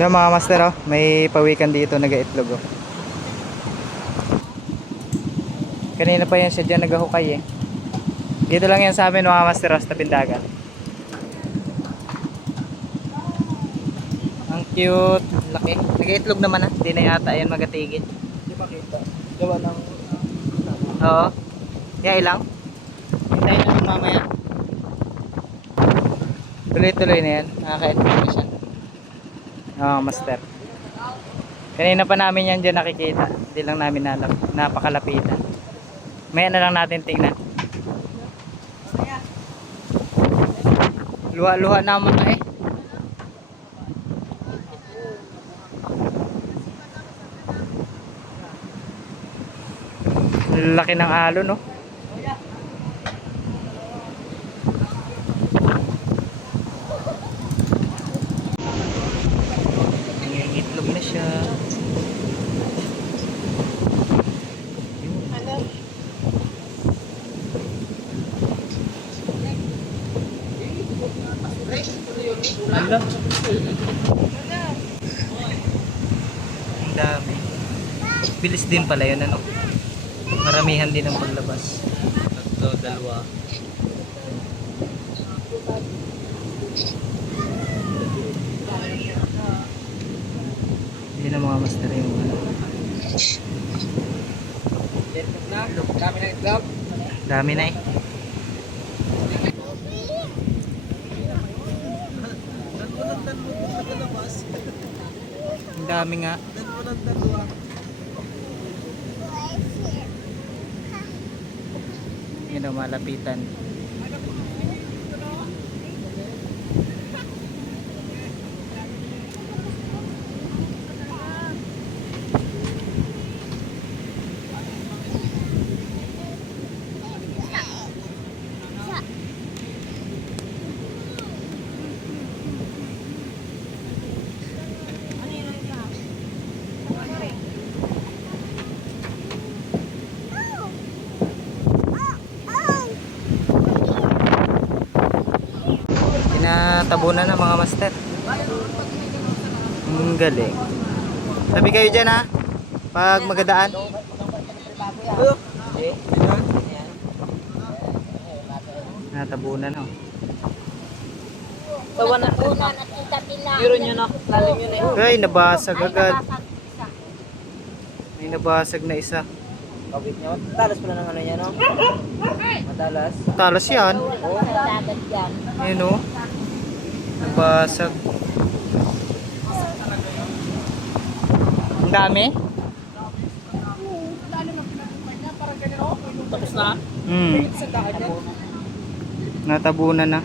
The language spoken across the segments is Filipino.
Yung mga master, oh, may pawikan dito nag-iitlog, oh. Kanina pa yan siya dyan nag-hukay eh. Dito lang yan sa amin mga master, oh, sa Tabindagan. Ang cute, laki. Nag-iitlog naman ah, hindi na yata yan magatigil. Hindi makita. Gawa ng... Oo. Yan ilang. Hintayin natin mamaya. Tuloy-tuloy na yan. Nakaka-itlog na siya. Oo, master. Kanina pa namin yan dyan nakikita. Hindi lang namin napakalapitan. Maya na lang natin tingnan. Luha-luha na ang mga eh. Laki ng alon, no? Nangingitlog na siya. Hala. Ang dami. Bilis din pala yun, ano? Maramihan din ang paglabas. Tatlo, dalawa. Hindi na mga master yung ano. Dami na itlog. Dami na eh. Ang dami nga. Yun ang malapitan. Tinatabunan na mga master. Ang galing. Sabi kayo dyan ha, pag magadaan. Natabunan ho. Tawa na. Pero nyo na. Lalim yun eh. Ay, nabasag agad. May nabasag na isa. Kabit nyo. Talas pala ng ano yan, no? Matalas. Talas yan. Ayun o. Nabasag. Ang dami. Tapos na. Natabunan na.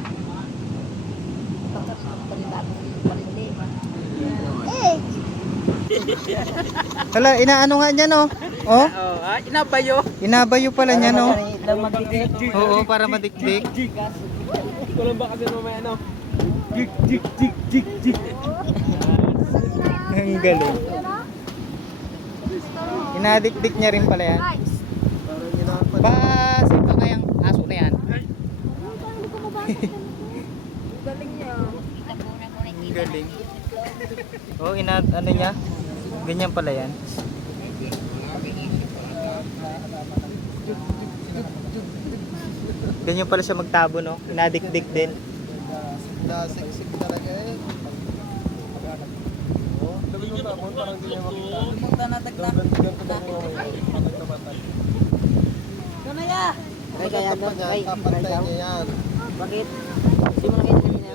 Hala, inaano nga niya no? Oh? Inabayo. Inabayo pala niya no? Magdikdik. Oo, para madikdik. Kulang ba kasi mamaya, no? Jig, jig, jig, jig, jig. Ang galing. Inadikdik niya rin pala yan. Ba, sino kayang aso na yan? Galing niya. Ang galing. Oh, ano niya? Ganyan pala yan. Ganyan pala siya magtabo, no? Inadikdik din. Siksik talaga eh. Labi yung tapon, parang hindi niya makita. Pumunta na tagla. Doon na ya! Ay, kaya doon. Ay, kaya yan. Bakit? Hindi mo nakita kanina.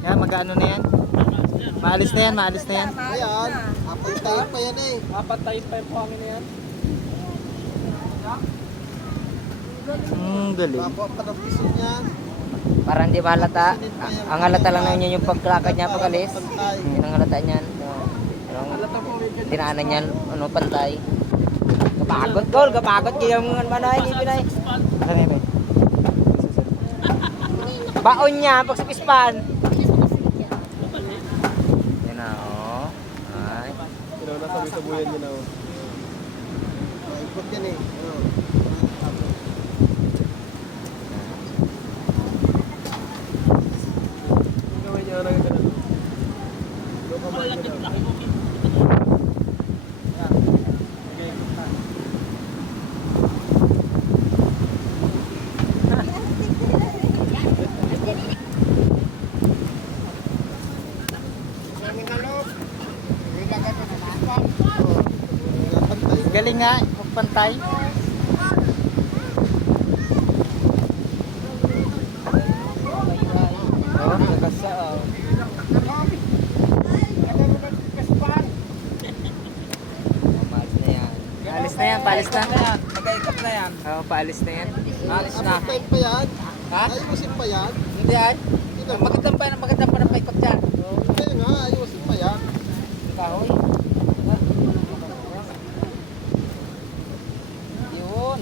Yan, mag-ano na yan? Maalis na yan, maalis na yan. Ayan, apat tayo pa yan eh. Apat tayo pa yung pangin na yan. Galing. Bago pa ng piso niya. Parang di mahalata. Ang halata lang na yun yung pagkalakad niya pagalis. Yun ang halata niyan. Tinaanan niyan, ano, pantay. Kapagod, Gol. Kapagod kayo mga manay. Ibinay. Ano yun, eh? Baon niya pag sa pispan. Yan na, oh. Ay. Pero nasa buyan niya na. Ikot yan eh. Gawin niya na ganun. Galing nga, magpantay. Oh, nagkasa. Malis na yan. Paalis na yan, paalis na. Nag-ikot na yan. Oo, paalis na yan. Malis na. Papayin pa yan? Ha? Ayusin pa yan? Hindi ay. Magandang pa na paikot yan. Hindi nga, ayusin pa yan. Kahoy. Yun.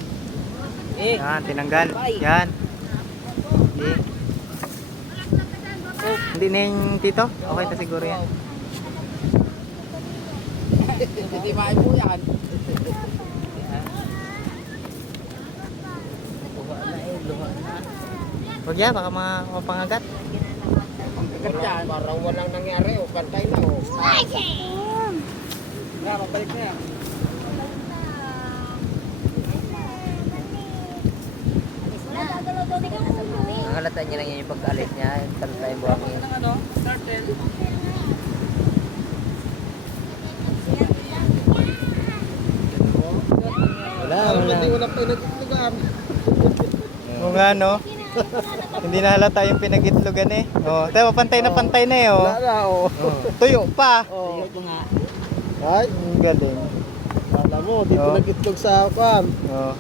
Eh. Yan, tinanggal. Yan. Hindi. Oh, hindi na yung tito? Okay na siguro yan. Hindi maay po yan. Huwag yan, baka mapangagat. Agad yan. Parang walang nangyari, o pantay na, o. Nga, mabalik na yan. Ang halata niya lang yan yung pag-alit niya. Yung talata yung buhangin. Wala, Hindi wala pinag-itlugan. Oo nga, no? Hindi na halata yung pinag-itlogan eh. Oh, tayo, pantay na eh, oh. Wala na, o. Tuyo pa. Oh. Ito nga. Ay, Ang galing. alam mo, di Oh. pinag-itlog sa pan. Oh.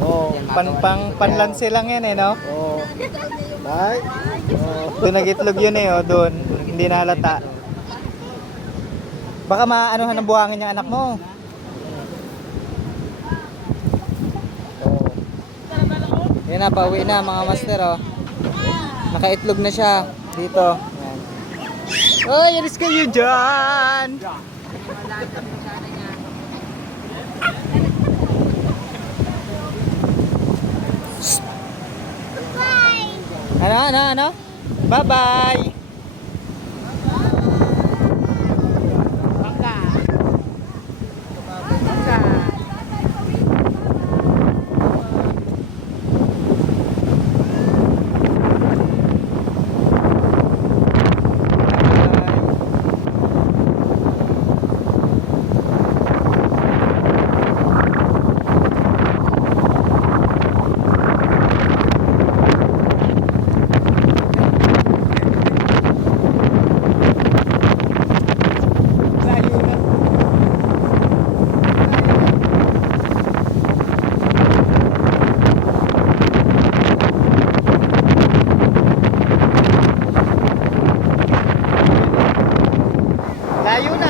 Oh. Panlansi lang yan eh, no? Oh. Ay. Oh. Doon nag-itlog yun eh, oh, doon. Hindi na halata. Baka maanuhan ng buhangin yung anak mo. Yan na, pauwi na mga master, oh. Nakaitlog na siya dito. Yan. Oy, alis kayo dyan! Ano? Bye-bye! Layo na.